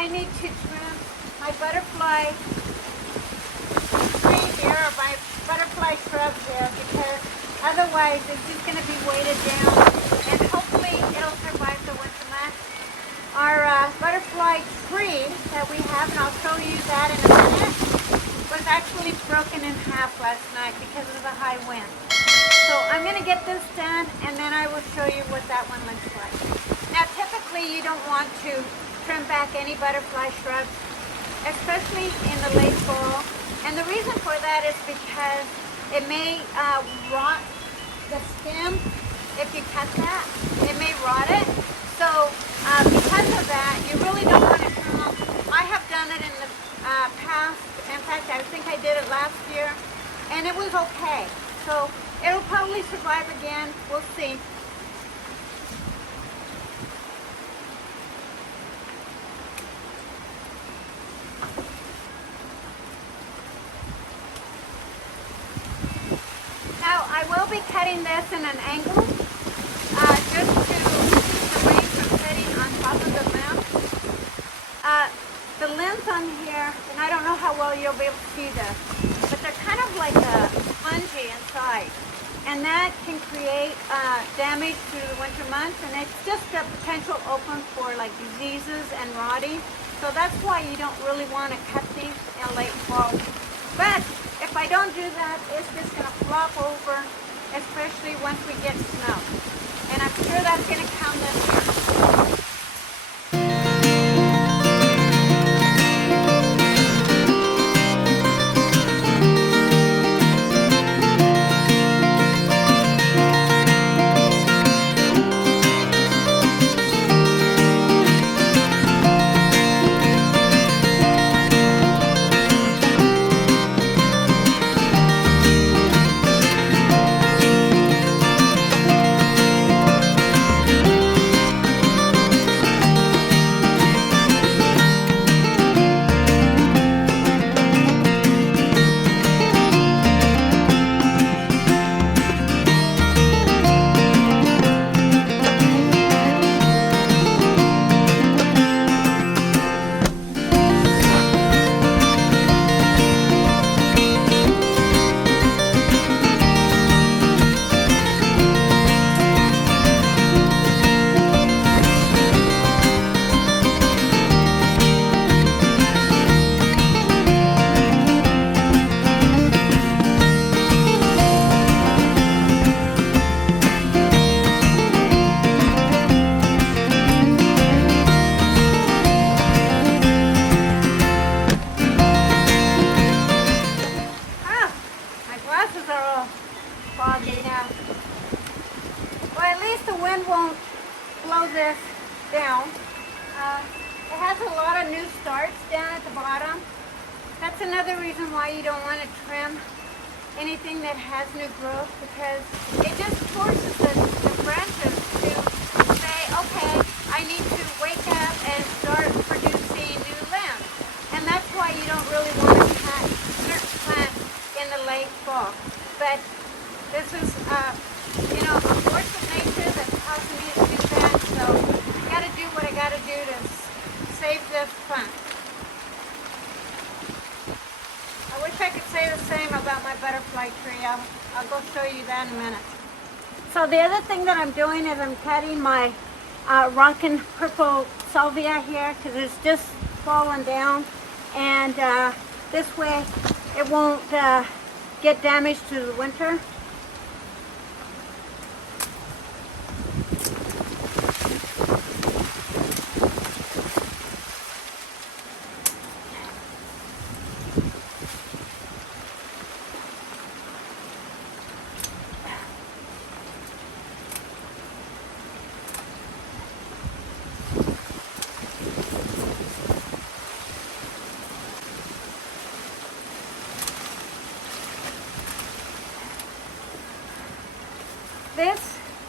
I need to trim my butterfly tree here, or my butterfly shrubs there, because otherwise it's just going to be weighted down, and hopefully it'll survive the winter months. Our butterfly tree that we have, and I'll show you that in a minute, was actually broken in half last night because of the high wind. So I'm going to get this done, and then I will show you what that one looks like. Now typically you don't want to trim back any butterfly shrubs, especially in the late fall. And the reason for that is because it may rot the stem if you cut that. It may rot it. So because of that, you really don't want to trim them. I have done it in the past. In fact, I think I did it last year, and it was okay. So it'll probably survive again. We'll see. Now I will be cutting this in an angle, just to keep the rain from setting on top of the limb. The limbs on here, and I don't know how well you'll be able to see this, but they're kind of like a spongy inside, and that can create damage through the winter months, and it's just a potential open for like diseases and rotting. So that's why you don't really want to cut these in late fall. But if I don't do that, it's just going to flop over, especially once we get snow. And I'm sure that's going to come this year. Anything that has new growth, because it just forces the branches to say, okay, I need to wake up and start producing new limbs. And that's why you don't really want to cut certain plants in the late fall. But this is, a force of nature that's causing me to do that. So I got to do what I got to do to save this plant. I wish I could say the same about my butterfly tree. I'll go show you that in a minute. So the other thing that I'm doing is I'm cutting my rockin' purple salvia here, because it's just fallen down, and this way it won't get damaged through the winter.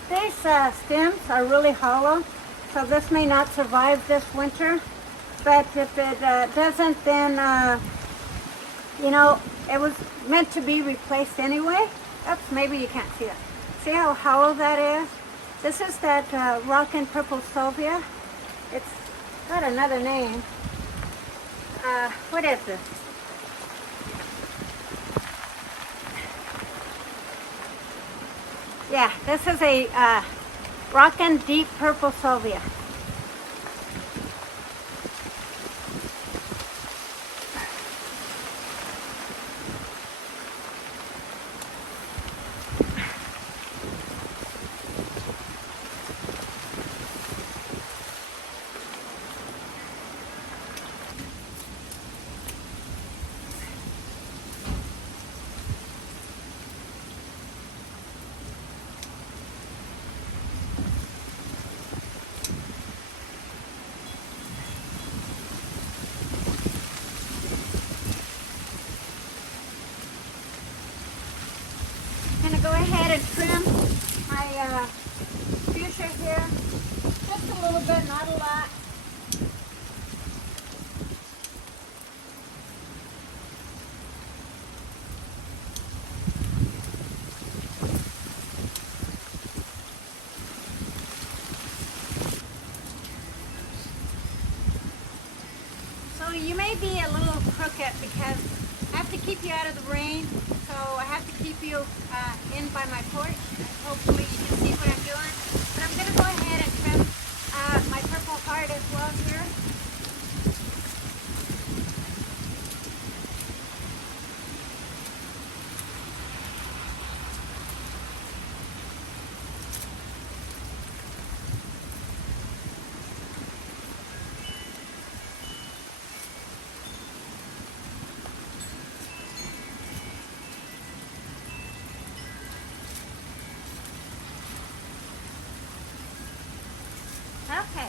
These stems are really hollow, so this may not survive this winter. But if it doesn't, then, it was meant to be replaced anyway. Oops, maybe you can't see it. See how hollow that is? This is that rockin' purple salvia. It's got another name. what is this? Yeah, this is a rockin' deep purple salvia. Go ahead and trim my fuchsia here, just a little bit, not a lot. So you may be a little crooked because I have to keep you out of the rain, so I have to keep you in by my porch, and hopefully you can see what I'm doing. But I'm going to go ahead and trim my purple heart as well here. Okay.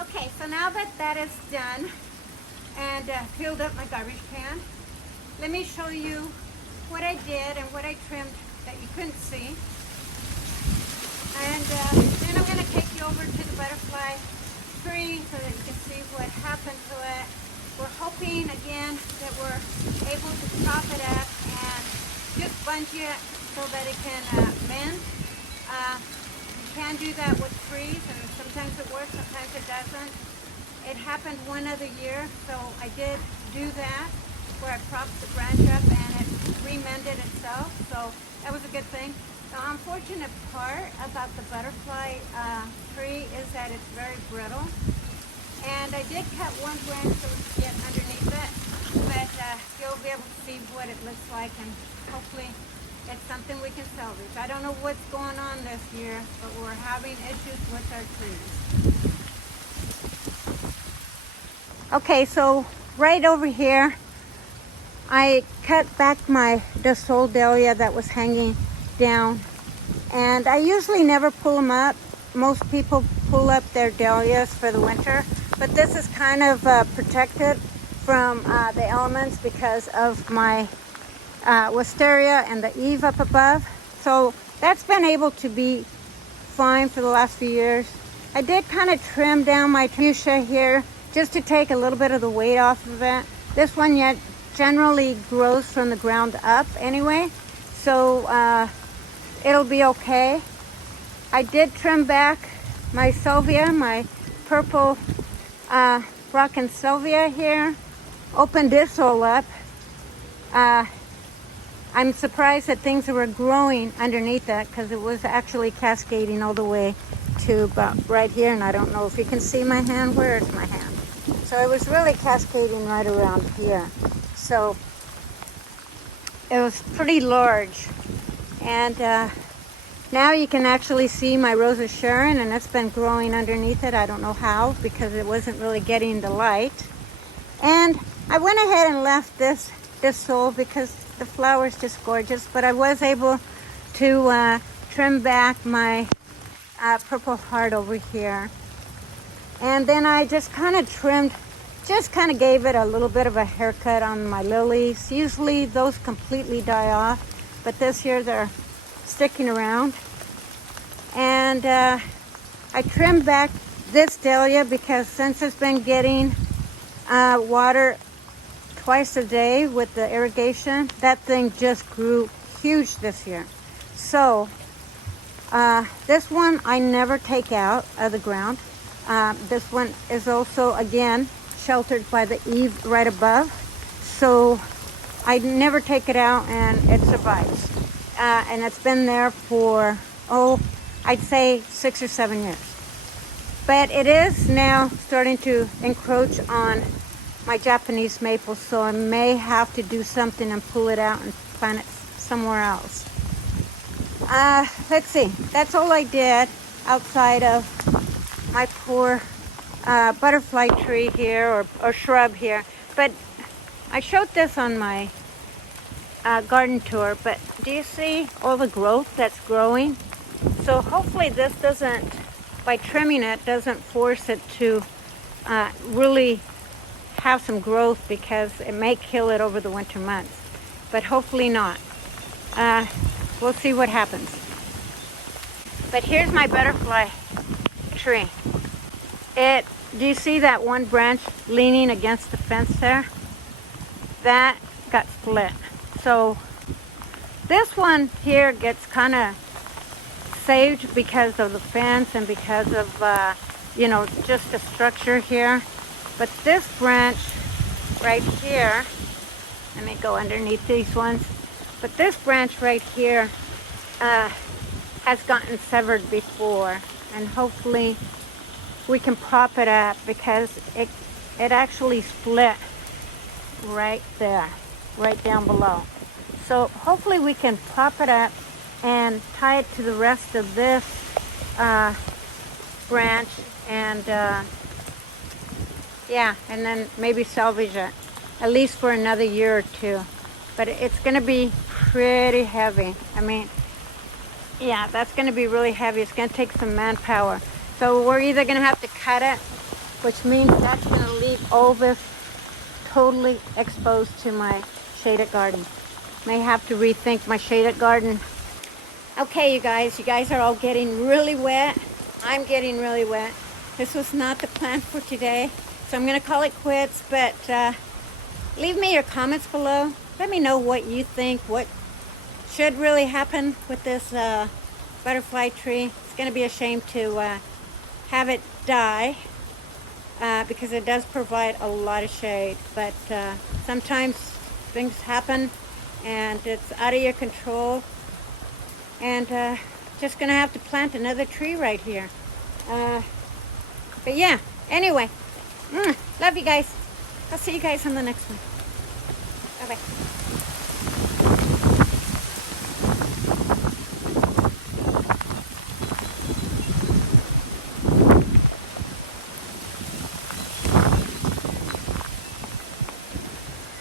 Okay, so now that that is done and filled up my garbage can, let me show you what I did and what I trimmed that you couldn't see. And then I'm going to take you over to the butterfly tree so that you can see what happened to it. We're hoping again that we're able to prop it up and just bunch it so that it can mend. You can do that with trees, and sometimes it works, sometimes it doesn't. It happened one other year, so I did do that where I propped the branch up and it remended itself, so that was a good thing. The unfortunate part about the butterfly tree is that it's very brittle, and I did cut one branch so we could get underneath it, but you'll be able to see what it looks like, and hopefully it's something we can salvage. I don't know what's going on this year, but we're having issues with our trees. Okay, so right over here, I cut back the Sol Dahlia that was hanging down, and I usually never pull them up. Most people pull up their dahlias for the winter, but this is kind of protected from the elements because of my wisteria and the eave up above. So that's been able to be fine for the last few years. I did kind of trim down my fuchsia here just to take a little bit of the weight off of it. This one yet generally grows from the ground up anyway, so it'll be okay. I did trim back my Salvia, my purple Rockin' Salvia here. Opened this all up. I'm surprised that things were growing underneath that because it was actually cascading all the way to about right here, and I don't know if you can see my hand. Where is my hand? So it was really cascading right around here. So it was pretty large, and now you can actually see my Rose of Sharon, and it's been growing underneath it. I don't know how, because it wasn't really getting the light. And I went ahead and left this Sol because the flower is just gorgeous, but I was able to trim back my purple heart over here. And then I just kind of trimmed, just kind of gave it a little bit of a haircut on my lilies. Usually those completely die off, but this year they're sticking around. And I trimmed back this dahlia because since it's been getting water twice a day with the irrigation, that thing just grew huge this year. So this one I never take out of the ground. This one is also, again, sheltered by the eave right above, so I never take it out, and it survives. And it's been there for, I'd say 6 or 7 years. But it is now starting to encroach on my Japanese maple, so I may have to do something and pull it out and plant it somewhere else. Let's see, that's all I did outside of my poor butterfly tree here, or shrub here. But I showed this on my garden tour, but do you see all the growth that's growing? So hopefully this doesn't, by trimming it, doesn't force it to really have some growth, because it may kill it over the winter months, but hopefully not. We'll see what happens. But here's my butterfly tree. Do you see that one branch leaning against the fence there? That got split. So this one here gets kind of saved because of the fence and because of, just the structure here. But this branch right here, let me go underneath these ones. But this branch right here has gotten severed before, and hopefully we can prop it up, because it actually split right there, right down below. So hopefully we can prop it up and tie it to the rest of this branch, and and then maybe salvage it, at least for another year or two. But it's going to be pretty heavy. I mean, yeah, that's going to be really heavy. It's going to take some manpower. So we're either going to have to cut it, which means that's going to leave all this totally exposed to my shaded garden. May have to rethink my shaded garden. Okay, you guys are all getting really wet. I'm getting really wet. This was not the plan for today, so I'm going to call it quits. But leave me your comments below. Let me know what you think, what should really happen with this butterfly tree. It's going to be a shame to have it die, because it does provide a lot of shade. But sometimes things happen and it's out of your control, and just going to have to plant another tree right here. But yeah, anyway, love you guys. I'll see you guys on the next one. Bye-bye.